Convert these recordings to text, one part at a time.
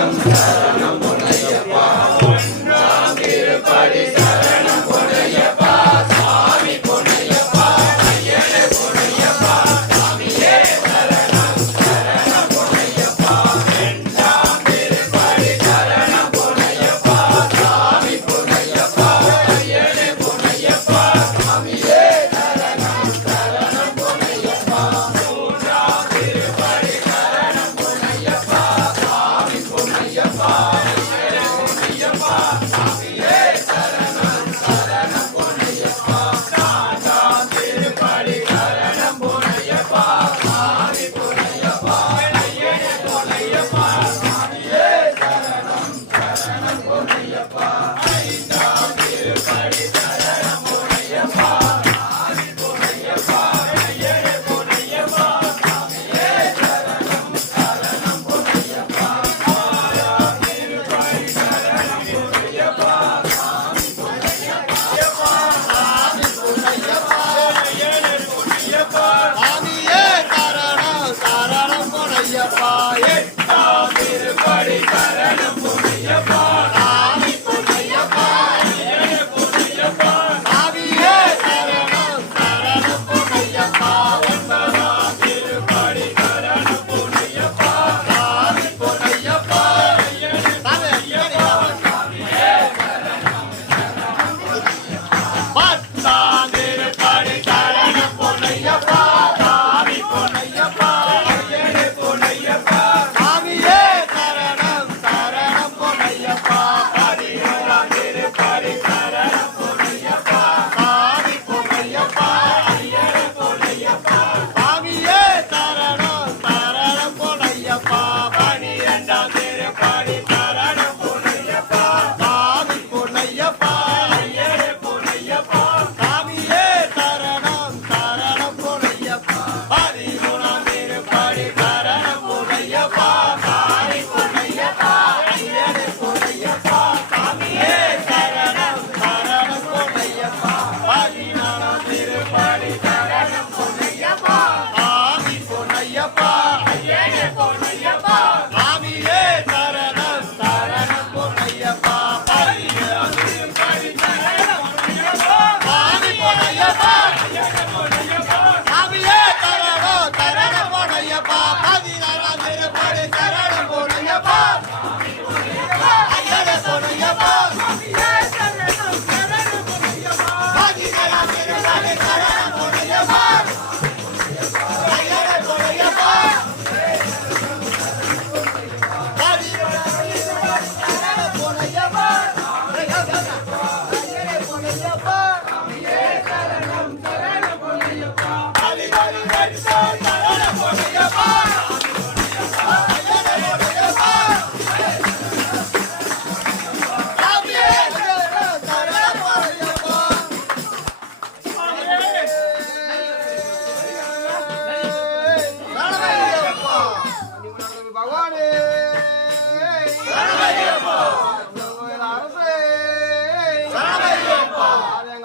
Ram.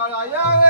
来呀。